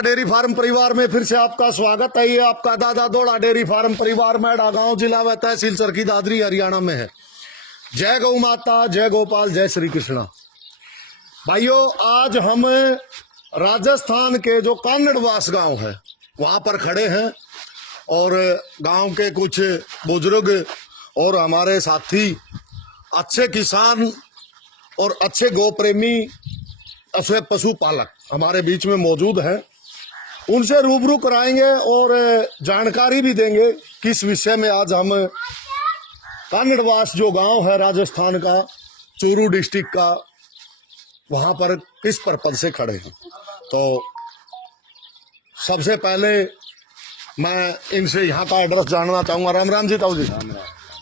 Dairy farm परिवार में फिर से आपका स्वागत है। ये आपका दादा दौड़ा डेयरी फार्म परिवार मैडा गांव जिला व तहसील सरखी दादरी हरियाणा में है। जय गौ माता, जय गोपाल, जय श्री कृष्णा। भाइयों, आज हम राजस्थान के जो कानड़वास गांव है वहां पर खड़े हैं और गांव के कुछ बुजुर्ग और हमारे साथी अच्छे किसान और अच्छे गौ प्रेमी, अच्छे पशुपालक हमारे बीच में मौजूद हैं। उनसे रूबरू कराएंगे और जानकारी भी देंगे किस विषय में आज हम कानड़वास जो गांव है राजस्थान का, चूरू डिस्ट्रिक्ट का, वहां पर किस पर्पज से खड़े हैं। तो सबसे पहले मैं इनसे यहाँ का एड्रेस जानना चाहूंगा। राम राम जी ताऊ जी,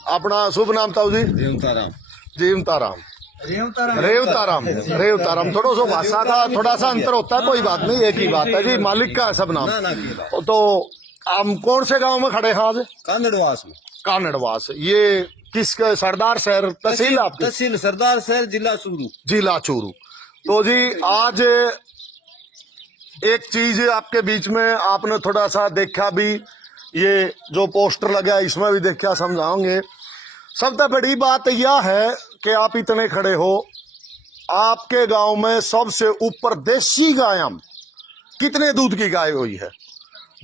अपना शुभ नाम ताऊ जी? जीवताराम। रेवताराम। थोड़ा सा भाषा का थोड़ा सा अंतर होता है, कोई बात नहीं, एक ही बात है जी। मालिक का है सब नाम। तो हम कौन से गांव में खड़े हैं आज? कानड़वास में। कानड़वास, ये किस सरदार शहर तहसील? आपकी तहसील सरदार शहर, जिला चूरू। जिला चूरू। तो जी आज एक चीज आपके बीच में आपने थोड़ा सा देखा भी, ये जो पोस्टर लगा इसमें भी देखा, समझाओगे। सबसे बड़ी बात यह है कि आप इतने खड़े हो, आपके गांव में सबसे ऊपर देसी गाय, कितने दूध की गाय हुई है?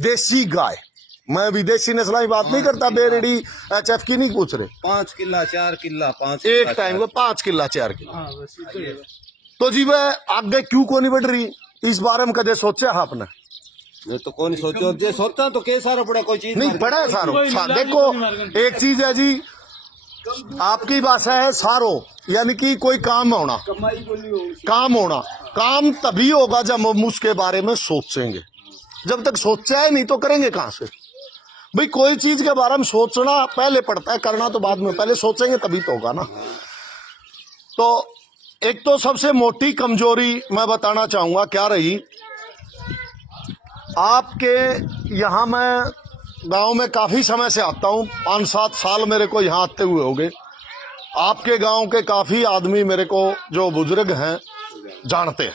देसी गाय, मैं विदेशी नस्ल की बात नहीं करता, बेरेडी HF की नहीं पूछ रहे। 5 किला 4 किला 5 एक टाइम को 5 किला 4 किला। तो जी वह आगे क्यों को नहीं बढ़ रही, इस बारे में कदे सोचा है आपने? ये तो कौन सोचो, जे सोचता तो के सारा पड़ा, कोई चीज नहीं पड़ा है सारो। देखो एक चीज है जी, आपकी भाषा है सारो, यानी कि कोई काम होना, काम तभी होगा जब हम उसके बारे में सोचेंगे। जब तक सोचा है नहीं तो करेंगे कहां से भाई? कोई चीज के बारे में सोचना पहले पड़ता है, करना तो बाद में, पहले सोचेंगे तभी तो होगा ना। तो एक तो सबसे मोटी कमजोरी मैं बताना चाहूंगा क्या रही आपके यहाँ। मैं गांव में काफी समय से आता हूं, 5-7 साल मेरे को यहाँ आते हुए हो गए। आपके गांव के काफी आदमी मेरे को जो बुजुर्ग हैं जानते हैं।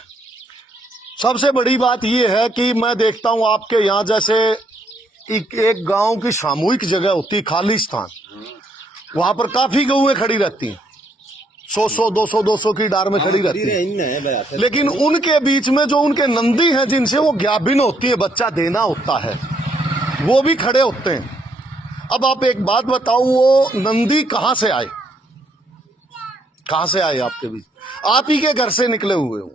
सबसे बड़ी बात यह है कि मैं देखता हूं आपके यहाँ जैसे एक गांव की सामूहिक जगह होती, खाली स्थान, वहां पर काफी गऊएं खड़ी रहती हैं, 100 200 की डार में खड़ी रहती है। लेकिन उनके बीच में जो उनके नंदी हैं जिनसे वो ज्ञाबिन होती है, बच्चा देना होता है, वो भी खड़े होते हैं। अब आप एक बात बताओ, वो नंदी कहां से आए? कहां से आए आपके बीच? आप ही के घर से निकले हुए हो।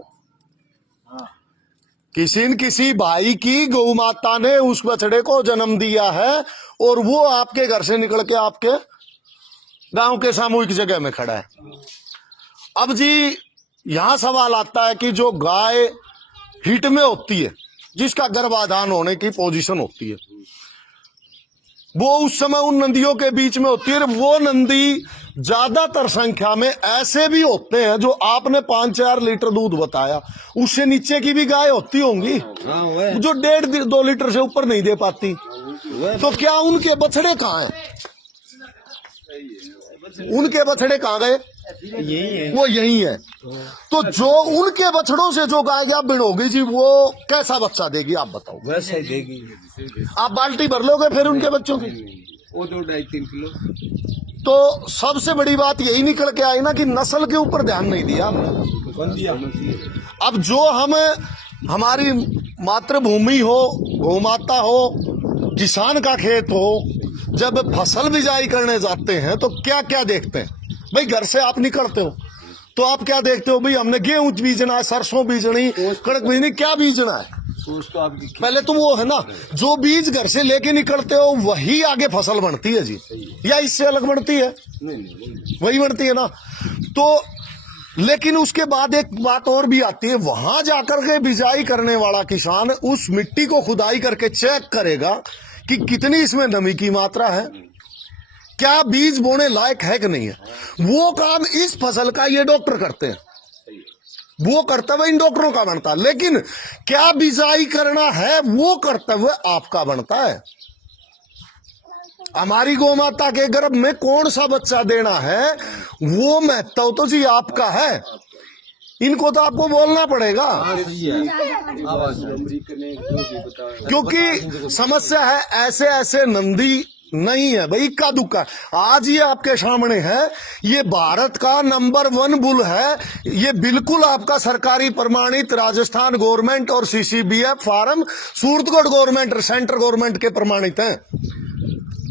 किसी न किसी भाई की गौ माता ने उस बछड़े को जन्म दिया है और वो आपके घर से निकल के आपके गांव के सामूहिक जगह में खड़ा है। अब जी यहां सवाल आता है कि जो गाय हिट में होती है, जिसका गर्भाधान होने की पोजीशन होती है, वो उस समय उन नंदियों के बीच में होती है। वो नंदी ज्यादातर संख्या में ऐसे भी होते हैं जो आपने 5-4 लीटर दूध बताया, उससे नीचे की भी गाय होती होंगी जो 1.5-2 लीटर से ऊपर नहीं दे पाती। तो क्या उनके बछड़े कहाँ हैं? उनके बछड़े कहाँ गए? वो यही है। तो जो उनके बछड़ों से जो गाय गाभिन होगी जी, वो कैसा बच्चा देगी आप बताओ? वैसे देगी। आप बाल्टी भर लोगे फिर उनके बच्चों की? वो तो 2.5-3 किलो। तो सबसे बड़ी बात यही निकल के आई ना कि नस्ल के ऊपर ध्यान नहीं दिया आपने। अब जो हम, हमारी मातृभूमि हो, गौमाता हो, किसान का खेत हो, जब फसल बिजाई करने जाते हैं तो क्या क्या देखते हैं भाई? घर से आप निकलते हो तो आप क्या देखते हो भाई? हमने गेहूं बीजना है, सरसों बीजनी, कड़क बीजनी, क्या बीजना है? सोच तो आपकी पहले तो वो है ना, जो बीज घर से लेके निकलते हो वही आगे फसल बनती है जी, या इससे अलग बनती है? नहीं। वही बनती है ना। तो लेकिन उसके बाद एक बात और भी आती है, वहां जाकर के बिजाई करने वाला किसान उस मिट्टी को खुदाई करके चेक करेगा कि कितनी इसमें नमी की मात्रा है, क्या बीज बोने लायक है कि नहीं है। वो काम इस फसल का ये डॉक्टर करते हैं, वो कर्तव्य इन डॉक्टरों का बनता है। लेकिन क्या बिजाई करना है वो कर्तव्य आपका बनता है। हमारी गौ माता के गर्भ में कौन सा बच्चा देना है वो महत्व तो जी आपका है। इनको तो आपको बोलना पड़ेगा, सही है आवाज क्योंकि समस्या है ऐसे ऐसे नंदी नहीं है भाई, इक्का दुक्का। आज ये आपके सामने है, ये भारत का नंबर 1 बुल है, ये बिल्कुल आपका सरकारी प्रमाणित राजस्थान गवर्नमेंट और CCBF farm Suratgarh government central government के प्रमाणित हैं।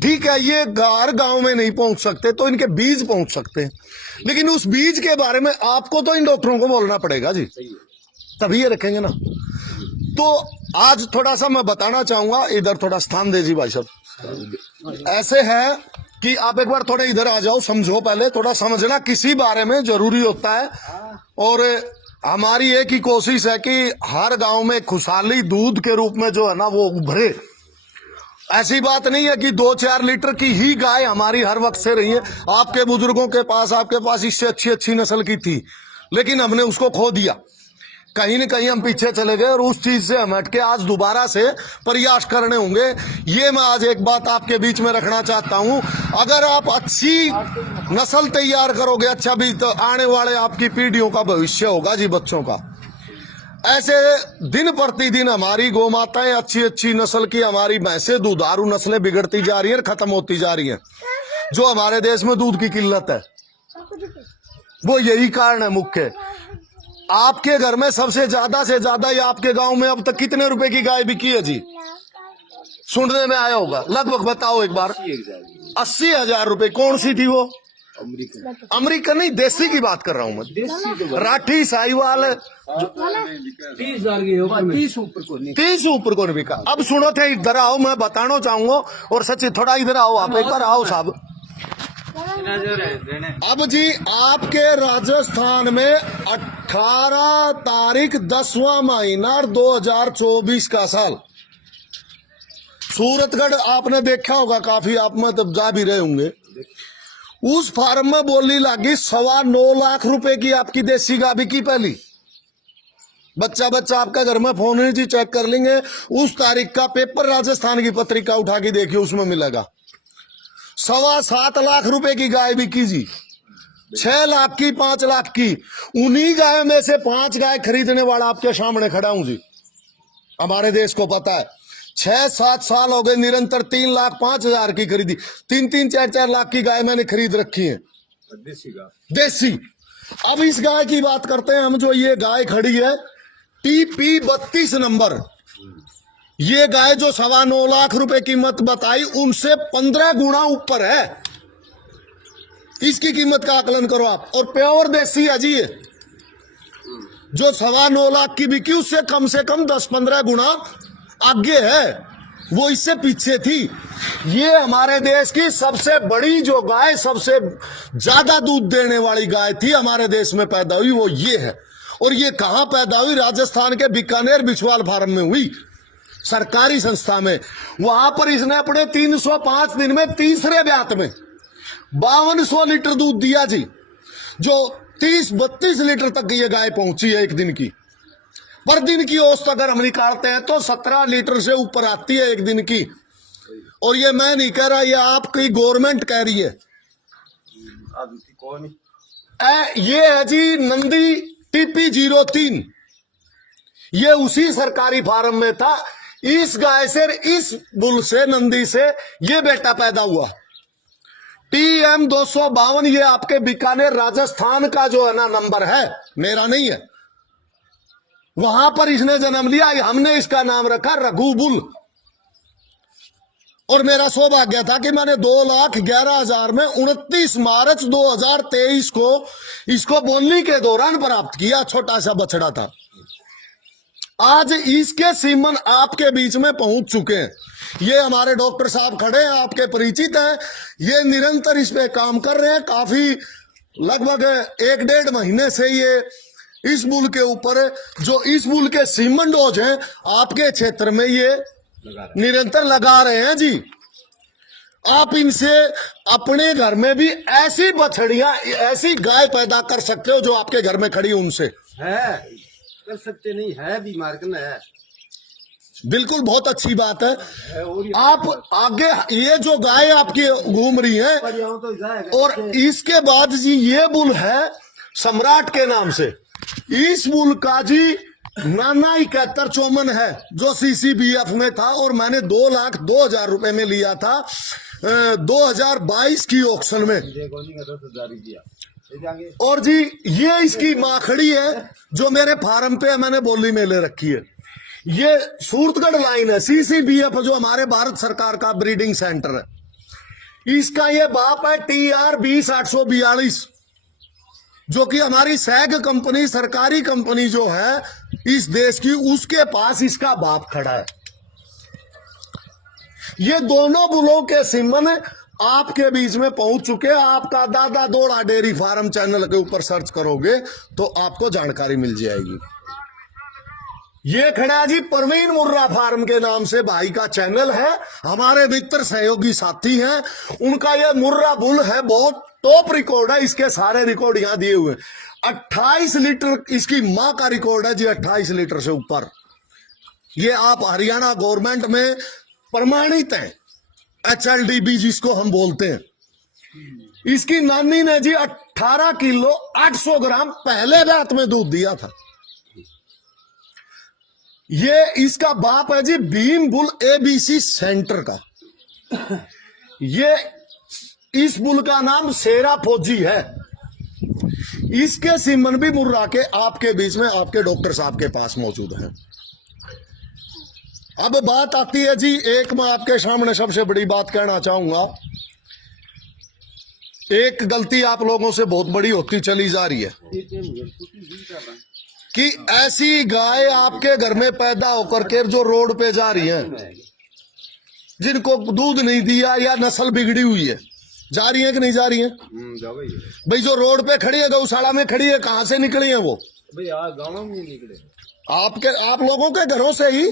ठीक है, ये हर गांव में नहीं पहुंच सकते तो इनके बीज पहुंच सकते हैं, लेकिन उस बीज के बारे में आपको तो इन डॉक्टरों को बोलना पड़ेगा जी, तभी ये रखेंगे ना। तो आज थोड़ा सा मैं बताना चाहूंगा, इधर थोड़ा स्थान दे जी भाई साहब। ऐसे है कि आप एक बार थोड़े इधर आ जाओ, समझो, पहले थोड़ा समझना किसी बारे में जरूरी होता है। और हमारी एक ही कोशिश है कि हर गांव में खुशहाली दूध के रूप में जो है ना वो उभरे। ऐसी बात नहीं है कि 2-4 लीटर की ही गाय हमारी हर वक्त से रही है। आपके बुजुर्गों के पास, आपके पास इससे अच्छी अच्छी नस्ल की थी, लेकिन हमने उसको खो दिया, कहीं न कहीं हम पीछे चले गए और उस चीज से हम हटके आज दोबारा से प्रयास करने होंगे। ये मैं आज एक बात आपके बीच में रखना चाहता हूं, अगर आप अच्छी नस्ल तैयार करोगे, अच्छा बीज, तो आने वाले आपकी पीढ़ियों का भविष्य होगा जी, बच्चों का। ऐसे दिन प्रतिदिन हमारी गौ माताएं अच्छी अच्छी नस्ल की, हमारी भैंसें दुधारू नस्लें बिगड़ती जा रही है, खत्म होती जा रही है। जो हमारे देश में दूध की किल्लत है वो यही कारण है मुख्य। आपके घर में सबसे ज्यादा से ज्यादा या आपके गांव में अब तक कितने रुपए की गाय बिकी है जी? सुनने में आया होगा, लगभग बताओ एक बार। 80,000 रुपए। कौन सी थी वो? अमेरिकन नहीं, देसी की बात कर रहा हूं मैं। राठी साहिवाल 30 ऊपर को नहीं, 30 ऊपर को नहीं बिका। अब सुनो थे, इधर आओ, मैं बताना चाहूंगा। और सच्ची थोड़ा इधर आओ, आप एक बार आओ साहब। अब जी आपके राजस्थान में 18 तारीख 10वां महीना 2024 का साल, सूरतगढ़ आपने देखा होगा, काफी आप में तब जा भी रहे होंगे। उस फार्म में बोली लगी 9.25 लाख रुपए की आपकी देसी गाय बिकी पहली। बच्चा बच्चा आपका घर में फोन नहीं जी, चेक कर लेंगे। उस तारीख का पेपर राजस्थान की पत्रिका उठा के देखिए, उसमें मिलेगा 7.25 लाख रुपए की गाय बिकी जी। 6 लाख की, 5 लाख की। उन्हीं गाय में से 5 गाय खरीदने वाला आपके सामने खड़ा हूं जी। हमारे देश को पता है 6-7 साल हो गए निरंतर 3,05,000 की खरीदी, 3-3, 4-4 लाख की गाय मैंने खरीद रखी है देसी। अब इस गाय की बात करते हैं हम, जो ये गाय खड़ी है TP 32 नंबर, ये गाय जो 9.25 लाख रुपए कीमत बताई, उनसे 15 गुना ऊपर है। इसकी कीमत का आकलन करो आप। और प्योर देसी है जी, ये जो 9.25 लाख की बिकी उससे कम से कम 10-15 गुना आगे है, वो इससे पीछे थी। ये हमारे देश की सबसे बड़ी जो गाय, सबसे ज्यादा दूध देने वाली गाय थी हमारे देश में पैदा हुई, वो ये है। और ये कहां पैदा हुई? राजस्थान के बीकानेर बिछवाल फार्म में हुई, सरकारी संस्था में। वहां पर इसने अपने 305 दिन में तीसरे ब्यात में 5200 लीटर दूध दिया जी, जो 30-32 लीटर तक ये गाय पहुंची है एक दिन की। पर दिन की औसत अगर हम निकालते हैं तो 17 लीटर से ऊपर आती है एक दिन की। और ये मैं नहीं कह रहा, ये आपकी गवर्नमेंट कह रही है। ये है जी नंदी TP 03, ये उसी सरकारी फार्म में था। इस गाय से, इस बुल से, नंदी से ये बेटा पैदा हुआ। TM 252, ये आपके बीकानेर राजस्थान का जो है ना नंबर है, मेरा नहीं है। वहां पर इसने जन्म लिया, हमने इसका नाम रखा रघु बुल। और मेरा सौभाग्य था कि मैंने 2,11,000 में 29 मार्च 2023 को इसको बोलने के दौरान प्राप्त किया। छोटा सा बछड़ा था। आज इसके सीमन आपके बीच में पहुंच चुके हैं। ये हमारे डॉक्टर साहब खड़े हैं, आपके परिचित हैं। ये निरंतर इस पे काम कर रहे हैं। काफी लगभग 1-1.5 महीने से ये इस बुल के ऊपर, जो इस बुल के सीमन डोज हैं आपके क्षेत्र में, ये निरंतर लगा रहे हैं जी। आप इनसे अपने घर में भी ऐसी बछड़ियां, ऐसी गाय पैदा कर सकते हो जो आपके घर में खड़ी उनसे है, कर सकते नहीं है, बीमार करना है। बिल्कुल, बहुत अच्छी बात है। आप आगे, ये जो गाय आपकी घूम रही है, और इसके बाद जी ये बुल है सम्राट के नाम से। इस बुल का जी नाना 7154 है जो CCBF में था और मैंने 2,02,000 रुपए में लिया था 2022 की ऑक्शन में। और जी ये इसकी माखड़ी है जो मेरे फार्म पे मैंने बोली में ले रखी है। ये सूरतगढ़ लाइन है, CCBF जो हमारे भारत सरकार का ब्रीडिंग सेंटर है। इसका ये बाप है TR 20,842 जो कि हमारी सैग कंपनी सरकारी कंपनी जो है इस देश की, उसके पास इसका बाप खड़ा है। ये दोनों बुलों के सिमन आपके बीच में पहुंच चुके हैं। आपका दादा दोड़ा डेयरी फार्म चैनल के ऊपर सर्च करोगे तो आपको जानकारी मिल जाएगी। ये खड़ा है जी परवीन मुर्रा फार्म के नाम से भाई का चैनल है, हमारे मित्र सहयोगी साथी हैं। उनका ये मुर्रा बुल है, बहुत टॉप रिकॉर्ड है, इसके सारे रिकॉर्ड यहां दिए हुए। 28 लीटर इसकी मां का रिकॉर्ड है जी, 28 लीटर से ऊपर। ये आप हरियाणा गवर्नमेंट में प्रमाणित है, HLDB जिसको हम बोलते हैं। इसकी नानी ने जी 18 किलो 800 ग्राम पहले रात में दूध दिया था। ये इसका बाप है जी भीम बुल ABC सेंटर का। ये इस बुल का नाम शेरा फौजी है। इसके सिमन भी मुर्रा के आपके बीच में आपके डॉक्टर साहब के पास मौजूद है। अब बात आती है जी, एक मैं आपके सामने सबसे बड़ी बात कहना चाहूंगा। एक गलती आप लोगों से बहुत बड़ी होती चली जा रही है कि ऐसी गाय आपके घर में पैदा होकर के जो रोड पे जा रही हैं, जिनको दूध नहीं दिया या नस्ल बिगड़ी हुई है, जा रही है कि नहीं जा रही है? भाई जो रोड पे खड़ी है, गौशाला में खड़ी है, कहां से निकली है वो? भाई गाँव में निकले आप लोगों के घरों से ही।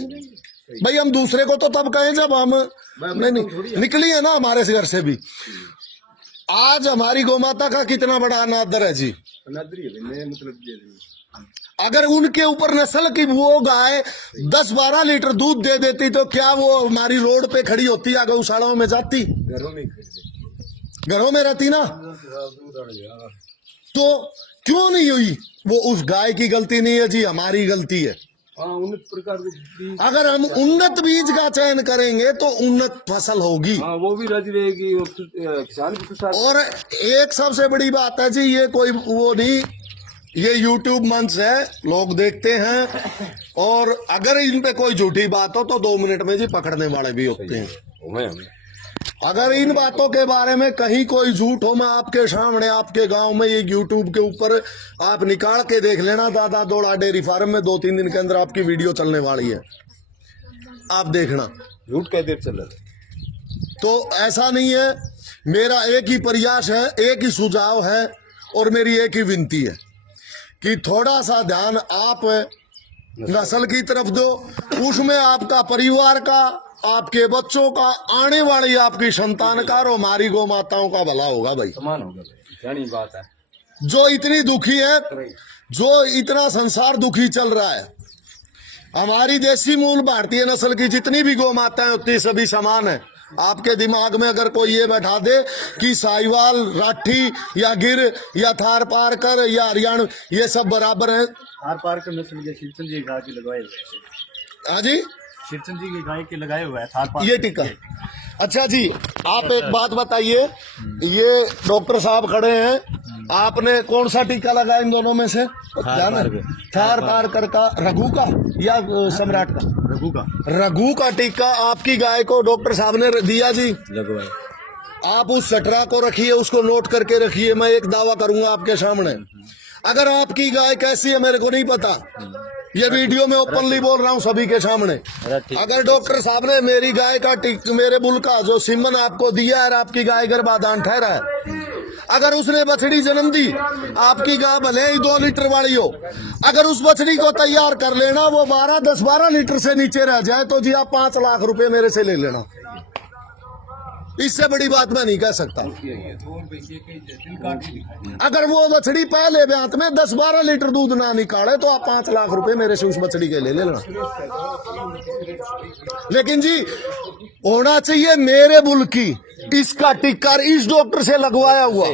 भाई हम दूसरे को तो तब कहें जब हम नहीं निकली है ना, हमारे घर से भी। आज हमारी गौ माता का कितना बड़ा अनादर है जी। अगर उनके ऊपर नस्ल की वो गाय 10-12 लीटर दूध दे देती तो क्या वो हमारी रोड पे खड़ी होती या गौशालाओं में जाती? घरों में रहती ना। तो क्यों नहीं हुई? वो उस गाय की गलती नहीं है जी, हमारी गलती है। उन्नत प्रकार के अगर हम उन्नत बीज का चयन करेंगे तो उन्नत फसल होगी। वो भी राजी रहेगी और किसान भी खुश। और एक सबसे बड़ी बात है जी, ये कोई वो नहीं, ये YouTube मंच है, लोग देखते हैं। और अगर इन पे कोई झूठी बात हो तो 2 मिनट में जी पकड़ने वाले भी होते हैं। अगर इन बातों के बारे में कहीं कोई झूठ हो, मैं आपके सामने आपके गांव में ये YouTube के ऊपर आप निकाल के देख लेना। दादा दोड़ा डेयरी फार्म में 2-3 दिन के अंदर आपकी वीडियो चलने वाली है, आप देखना। झूठ कह देर चल रहा तो ऐसा नहीं है। मेरा एक ही प्रयास है, एक ही सुझाव है और मेरी एक ही विनती है कि थोड़ा सा ध्यान आप नस्ल की तरफ दो। उसमें आपका परिवार का, आपके बच्चों का, आने वाली आपकी संतान का और हमारी गौ माताओं का भला होगा भाई। समान होगा, जानी बात है। जो इतनी दुखी है, जो इतना संसार दुखी चल रहा है, हमारी देसी मूल भारतीय नस्ल की जितनी भी गौ माताएं होती सभी समान है। आपके दिमाग में अगर कोई ये बैठा दे कि साहिवाल, राठी या गिर या थार पारकर या हरियाणा ये सब बराबर है। थार पारकर नस्ल के शिवचंद जी गाय के लगाए हुए हैं। हाँ जी, शिवचंद जी के गाय के लगाए हुए हैं थार पारकर ये टीका। अच्छा जी, आप एक बात बताइए, ये डॉक्टर साहब खड़े हैं, आपने कौन सा टीका लगाया इन दोनों में से? थार पारकर का, रघु का या सम्राट का? रघु का टीका आपकी गाय को डॉक्टर साहब ने दिया जी। आप उस सटरा को रखिए, उसको नोट करके रखिए। मैं एक दावा करूंगा आपके सामने, अगर आपकी गाय कैसी है मेरे को नहीं पता, ये वीडियो में ओपनली बोल रहा हूँ सभी के सामने। अगर डॉक्टर साहब ने मेरी गाय का मेरे बुल का जो सिमन आपको दिया है, आपकी गाय गर्भाधान ठहरा है, अगर उसने बछड़ी जन्म दी, आपकी गाय भले ही 2 लीटर वाली हो, अगर उस बछड़ी को तैयार कर लेना, वो 10-12 लीटर से नीचे रह जाए तो जी आप 5 लाख रुपए मेरे से ले लेना। इससे बड़ी बात मैं नहीं कह सकता। अगर वो बछड़ी पहले ब्यात में 10-12 लीटर दूध ना निकाले तो आप 5 लाख रुपए मेरे से उस बछड़ी के ले लेना। लेकिन जी होना चाहिए मेरे बुल की, इसका टिक्कर इस डॉक्टर से लगवाया हुआ,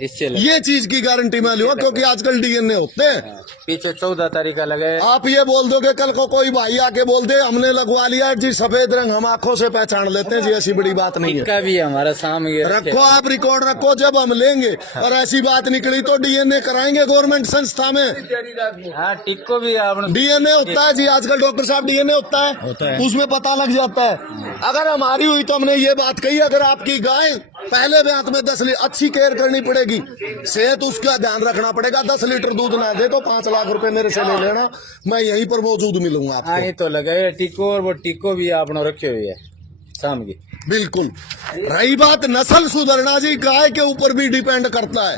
इससे ये चीज की गारंटी मैं लूंगा, क्योंकि आजकल डीएनए होते हैं। पीछे 14 तारीख का लगे। आप ये बोल दोगे कल को कोई भाई आके बोल दे हमने लगवा लिया जी सफेद रंग, हम आंखों से पहचान लेते हैं जी, ऐसी बड़ी बात नहीं है। टिक्का भी हमारा सामने रखो, आप रिकॉर्ड रखो, जब हम लेंगे और ऐसी बात निकली तो डीएनए कराएंगे गवर्नमेंट संस्था में। हाँ टिक्को भी आपने डीएनए होता है जी आजकल, डॉक्टर साहब डीएनए होता है, उसमें पता लग जाता है। अगर हमारी हुई तो हमने ये बात कही, अगर आपकी गाय पहले ब्यात में 10 लीटर, अच्छी केयर करनी पड़ेगी, सेहत उसका ध्यान रखना पड़ेगा, 10 लीटर दूध ना दे तो 5 लाख रुपए मेरे से ले लेना, मैं यहीं पर मौजूद मिलूंगा आपको। हाँ तो लगे टिक्को, और वो टिक्को भी आपने रखे हुए है शाम की। बिल्कुल। रही बात नस्ल सुधरना जी, गाय के ऊपर भी डिपेंड करता है।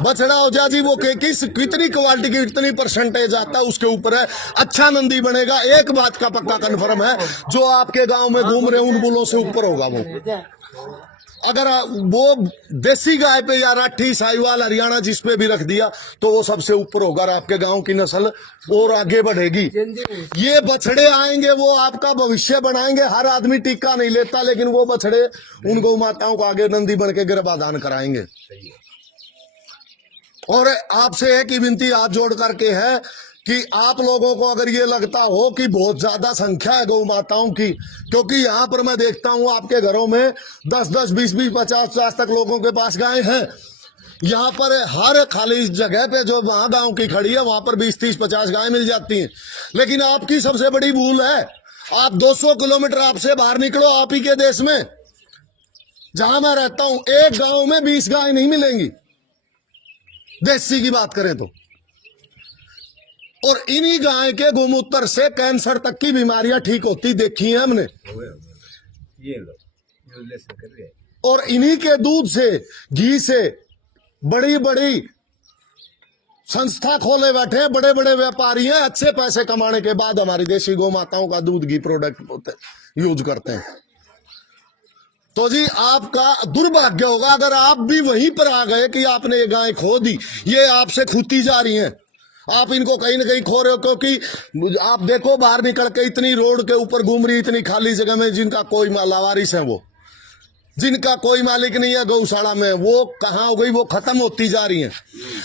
बछड़ा हो जा जी, वो किस कितनी क्वालिटी की कितनी परसेंटेज आता है उसके ऊपर है। अच्छा नंदी बनेगा, एक बात का पक्का कन्फर्म है, जो आपके गांव में घूम रहे उन बुलों से ऊपर होगा वो। अगर वो देसी गाय पे या राठी साहिवाल हरियाणा जिस पे भी रख दिया तो वो सबसे ऊपर होगा, और आपके गांव की नस्ल और आगे बढ़ेगी। ये बछड़े आएंगे वो आपका भविष्य बनाएंगे। हर आदमी टीका नहीं लेता, लेकिन वो बछड़े उन गौ माताओं को आगे नंदी बन के गर्भाधान कराएंगे। और आपसे एक ही विनती हाथ जोड़ करके है कि आप लोगों को अगर ये लगता हो कि बहुत ज्यादा संख्या है गौ माताओं की, क्योंकि यहाँ पर मैं देखता हूँ आपके घरों में 10-10, 20-20, 50-50 तक लोगों के पास गाय हैं। यहाँ पर हर खाली जगह पे जो वहां गांव की खड़ी है वहां पर 20-30-50 गाय मिल जाती हैं। लेकिन आपकी सबसे बड़ी भूल है, आप 200 किलोमीटर आपसे बाहर निकलो, आप ही के देश में जहां मैं रहता हूं, एक गांव में 20 गाय नहीं मिलेंगी, देसी की बात करें तो। और इन्हीं गाय के गोमूत्र से कैंसर तक की बीमारियां ठीक होती देखी हैं हमने। और इन्हीं के दूध से, घी से बड़ी बड़ी संस्था खोले बैठे हैं, बड़े बड़े व्यापारी हैं, अच्छे पैसे कमाने के बाद हमारी देशी गौ माताओं का दूध घी प्रोडक्ट यूज करते हैं। तो जी आपका दुर्भाग्य होगा अगर आप भी वहीं पर आ गए कि आपने ये गाय खो दी। ये आपसे खूती जा रही हैं, आप इनको कहीं ना कहीं खो रहे हो, क्योंकि आप देखो बाहर निकल के इतनी रोड के ऊपर घूम रही, इतनी खाली जगह में, जिनका कोई लावारिस है, वो जिनका कोई मालिक नहीं है गौशाला में, वो कहाँ हो गई, वो खत्म होती जा रही हैं।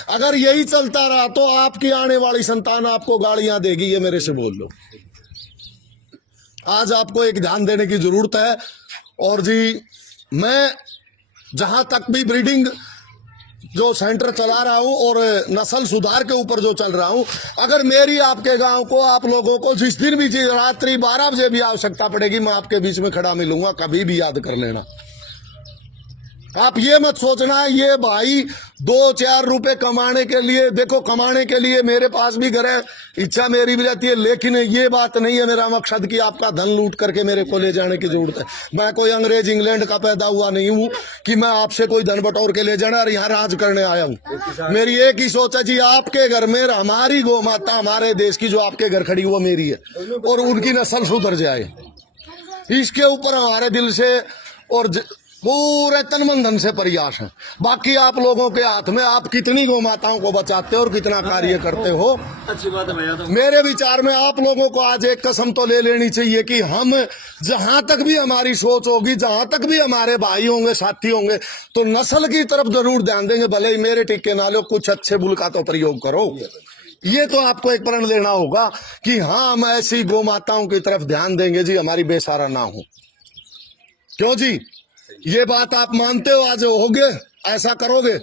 अगर यही चलता रहा तो आपकी आने वाली संतान आपको गालियां देगी, ये मेरे से बोल लो। आज आपको एक ध्यान देने की जरूरत है। और जी मैं जहां तक भी ब्रीडिंग जो सेंटर चला रहा हूं और नस्ल सुधार के ऊपर जो चल रहा हूं, अगर मेरी आपके गांव को, आप लोगों को जिस दिन भी रात्रि 12 बजे भी आवश्यकता पड़ेगी, मैं आपके बीच में खड़ा मिलूंगा, कभी भी याद कर लेना। आप ये मत सोचना ये भाई 2-4 रुपए कमाने के लिए, देखो कमाने के लिए मेरे पास भी घर है, इच्छा मेरी भी रहती है, लेकिन ये बात नहीं है मेरा मकसद कि आपका धन लूट करके मेरे को ले जाने की जरूरत है। मैं कोई अंग्रेज इंग्लैंड का पैदा हुआ नहीं हूँ कि मैं आपसे कोई धन बटोर के ले जाना और यहाँ राज करने आया हूँ। मेरी एक ही सोच है जी, आपके घर में हमारी गौ माता, हमारे देश की जो आपके घर खड़ी वो मेरी है, और उनकी नस्ल सुधर जाए, इसके ऊपर हमारे दिल से और पूरे तन मन धन से प्रयास है। बाकी आप लोगों के हाथ में, आप कितनी गौ माताओं को बचाते हो और कितना कार्य करते हो। अच्छी बात है भैया। तो मेरे विचार में आप लोगों को आज एक कसम तो ले लेनी चाहिए कि हम जहां तक भी हमारी सोच होगी, जहां तक भी हमारे भाई होंगे, साथी होंगे, तो नस्ल की तरफ जरूर ध्यान देंगे। भले ही मेरे टिक्के ना लो, कुछ अच्छे बुल का तो प्रयोग करो। ये तो आपको एक प्रण लेना होगा कि हाँ हम ऐसी गौ माताओं की तरफ ध्यान देंगे जी, हमारी बेसहारा ना हो। क्यों जी, ये बात आप मानते हो? आज होगे, ऐसा करोगे?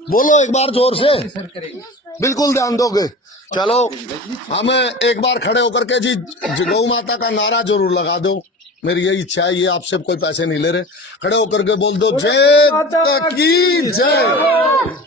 बोलो एक बार जोर से, बिल्कुल ध्यान दोगे। चलो हमें एक बार खड़े होकर के जी गौ माता का नारा जरूर लगा दो, मेरी यही इच्छा है। ये आपसे कोई पैसे नहीं ले रहे, खड़े होकर के बोल दो जय माता की जय।